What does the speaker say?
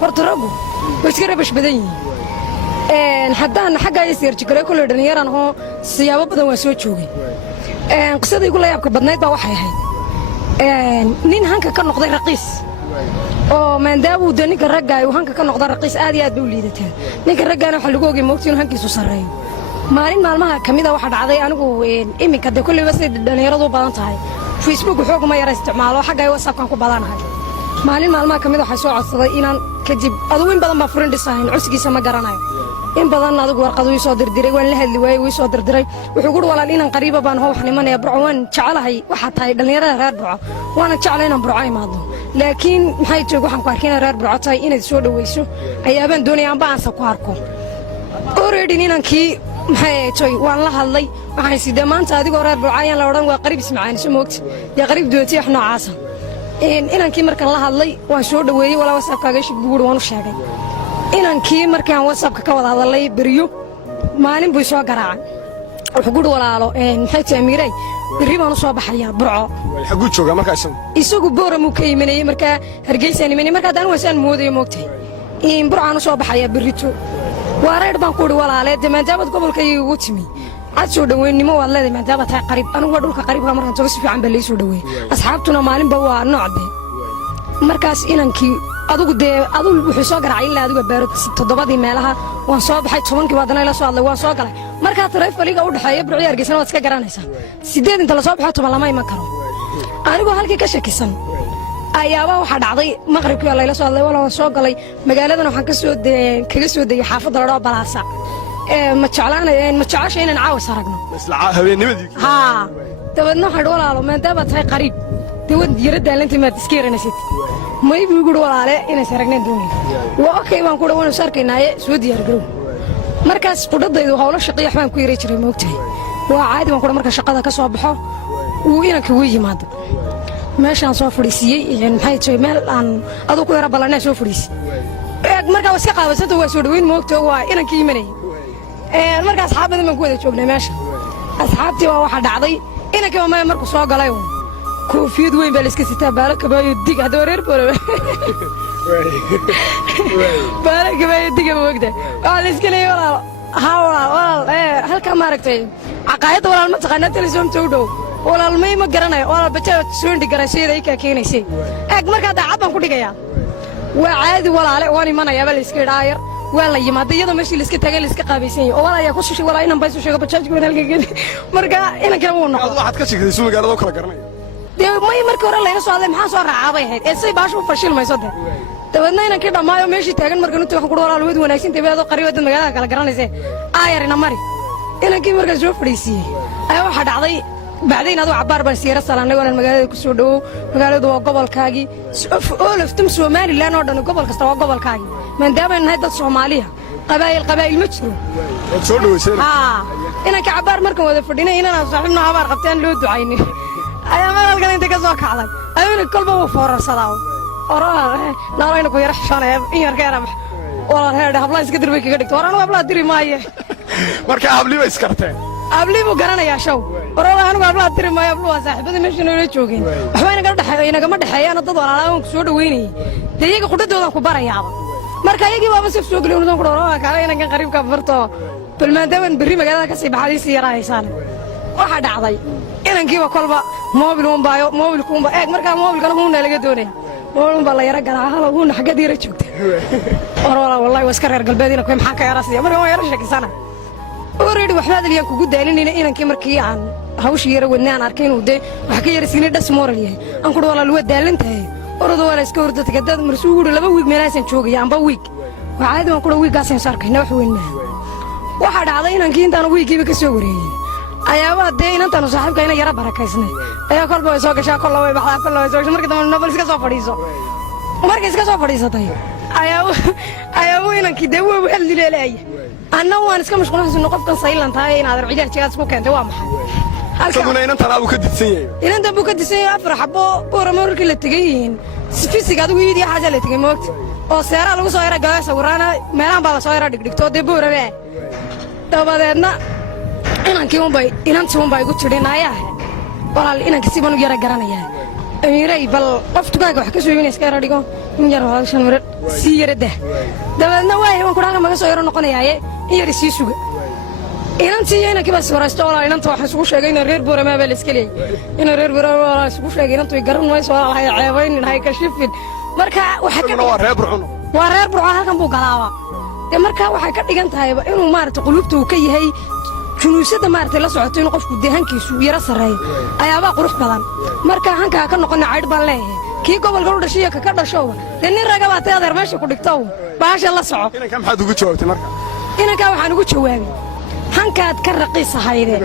فرترقوا ويسكر بش بدني حتى أنا حاجة يصير شكله كل الدنيا أنا هو سيابه بدو وسوي شوقي قصدي يقول لا يبقى بدنايت بواحد هاي نين هنك كان نقدر رقيس oo maandaabu daninka ragga uu hanka ka noqdo raqiis aad iyo aad u liidataa ninka raggaana waxa lagu ogeey moogtiin hankiisu sareeyo maalin maalmaha kamida waxa dhacday anigu iminka de kulliba si dhalinyaradu badan tahay Facebook xoog ma yara isticmaalo xagga WhatsApp kan ku badanahay maalin maalmaha kamida waxa soo codsaday inaan kadib adigu in badan ba furin dhisayn cusgiisa ma garanayo in badan adigu warqad uu soo dirdiray waan la hadli waayay uu soo dirdiray wuxuu guri walaal inaan qariiba baan hoo wax nimanaya burcaan jecelahay waxa tahay dhalinyarada reer burco waana jecelahay inaan burco imaado laakiin maxay joogo waxaan ku arkaynaa reer burco tahay inaad soo dhaweyso ayaabaan doonayaan baan sa ku arko already inankii maxay jooy waan la hadlay waxaan sidee maanta adigoo reer burco ayaan la oran waa qariib ismacaan soo moogta ya qariib dooti wax noocaas inankii markaan la hadlay waan soo dhaweeyay walaa WhatsApp kaaga shib buur waan u sheegay inankii markaan WhatsApp ka wada hadalay bariyo maalin buu soo garaacay wuxuu guri walaalo maxay tahay miiray bari baan soo baxaya burco xagu jooga markaas isagu booram uu ka yimaanay marka hargeysa nimanay marka daan wasaan mooday moogtay in burcaan soo baxaya barito wareer baan ku wadi walaaleed maadaama gobolka igu timi aad soo dhaweynimo waad leedahay maadaama tahay qariib anigu dhulka qariibka markaan soo fiican baa leeso dhaweey asxaabtuna maalinba waa noocde markaas inankii adigu wuxuu soo garaacay ilaa adigu baaro 7 meelaha waan soo baxay 10kii wadana ila soo hadlay waan soo galay marka taleefaliga u dhaxeeya burciyaar Hargeysa waad iska garanaysaa 8 inta la soo baxo 10 lama iman karo anigu halkii ka shakisan ayaaba waxa dhacday maqribkii la ila soo hadlay waan soo galay magaaladan waxaan kaga soo degay xaafadda la dhaho Balaasa ma jeclaanay inaan caawas aragno isla habeennimadii ha dabadna waxa walaalo maadaama tahay qariib dawad diirada lanta ma iskeeranaysid ma ibu guri walaale inay saragneen doonay waa okay baan ku dhawaano sarkeenaaye soo diyaar garow markaas qudadaydu hawlo shaqo waxbaan ku yaray jiray moogtay waa caadi baan ku marka shaqada ka soo baxo uu inanka uu yimaado meeshaan soo fadhiisiyay maxay tahay meel aan adigu ku yara balanaa soo fadhiisay marka waska qaabasada waa soo dhaweyn moogtay waa inanka yimanay markaas asxaabada ma ku wada joognay meesha asxaabtii waa waxa dhacday inanka ma markuu soo galay koofiyad weyn baa la iska sitaa baalka baayo dig hada wareer bolo baalka baayo dig moogda waa la iska leeyahay walaal ha walaal halka ma aragtay aqaayada walaal ma taqaana television tuu dhow walaal ma garanayo walaal bajaa soo dhigarayay ay ka keenaysay marka daacad baan ku dhigayaa waa caadi walaale waan imanaya baa la iska dhaayar waa la yimaado iyadoo meeshii la iska tagay la iska qaabaysan oo walaal ayaa ku shishay walaal inaan bayso sheego bajaajku halka marka inaan kala uu noqdo waxaad ka shaqeysay magaalada kala garanay may markii hore laga soo hadlay maxaa soo raacay ahayd ee say baashu fashilmayso dabadna inankii dhamaayo meeshii taagan markii intuu wax ku walaal wad wanaagsan tabeedo qariibada magaalada kala garanaysa aayarina mari inankii markaa soo fadhiisiyay ayaa waxa dhacday بعدين هذا عبار بسيرة سلامنا ولا المجال كسودو مجال دوا قبل كاجي أولف تم سومالي لا نودنا قبل كستوا قبل كاجي من دام إن هذا الصومالية قبائل مشرو سودو سير إنا كعبار مركم هذا فردينا إنا صاحبنا عبار قبتين لود عيني أيا ما قال أنت كذاك علي أيا الكل بابو فور صلاة وراه لا رأينا كوي رحشانة إير كرم والله هذا هبلا يسكتر بيك كدك ورانا هبلا دري مايه مركا هبلي بيسكرتين أبلي بقرنا يا شو وراه أنا قبل أدري ما يبلوا صاحب هذا مش نقول تشوكين وحنا قلنا حيانا كمان حياة أنا تدور على كسود ويني تيجي خدت دودا كبار يا عم مركا يجي بابا سيف سوق لي ونقول وراه كأنا كان قريب كفرته بالمدام بري مقالة كسي بحالي سيارة إنسان واحد عضي أنا نجيب كلبا موبيل بايو موبيل كومبا مركا موبيل كانوا هون اللي قدوني موبيل بالله يرجع على هون حاجة دي رتشوكت وراه والله واسكر قلبي كم حكى يا راسي مرة يرجع كسنة already waxaad leeyahay kugu daalinayna inankii markii aan hawsh yar wadnaan arkeen uu de wax ka yarsiinay dhas moral yahay aan ku walaal wad daalintahay orado wala iska hordad gadad marsuugu 2 week meelaasan joogay amba week waxaad aan ku weekaasan sarkayna wax weyn ma waxa dhacday inankii intaan weekiiba ka soo wareeyay ayaaba de inantan saaxiibka ina yara barakaysnay ayaa kolba soo gashaa kolba way baxdaa kolba soo gashaa markii dambe nabal iska soo fadhiiso markii iska soo fadhiisatay ayaaba inankii de waa hal dileelay أنا وأنا إسكا مش قناص إنه قف كان صايلان تاي إن هذا الرجال تجاه سكوك أنت وامح. سكونا إن أنت أبو كدسين. إن أنت أبو كدسين أفرح بورا مرك اللي تجين. في سجاد ويدي حاجة اللي تجي موت. أو سيارة لو سيارة جالس ورانا ملان بعض سيارة دكتور دبورة به. تبادلنا إن أنكيهم باي إن أنتم باي قلت لنا يا. والله إن كسبنا جرا جرانا يا. أميري بل قفت باقي وحكي شو يونس كارا ديكم in yar oo shan marar sii yarada dabadeedna waay waan ku dhaga maga soo yaro noqonayaaye in yar sii suga inantii inanka bas waraysto oo inanta waxaan isugu sheegay in reer Boorama baa la iska leeyay in reer Boorama la isugu sheegay inantu garan way soo lahayd ceebayn in hay ka shifin marka waxa ka waa reer Burcuno waa reer Burco halkan buu galaaba de marka waxay ka dhigan tahay inuu maarta qulubtu uu ka yahay junuusada maarta la socoto in qofku deehankiisu yara sareeyo ayaaba qurux badan marka hanka ka noqon cayd baan leeyahay kii gobolka u dhashay ka dhasho nin raga baatay adeer meesha ku dhigto baasha la soco inanka maxaad ugu jawaabtay marka inanka waxaan ugu jawaabay hankaad ka raqiis hayde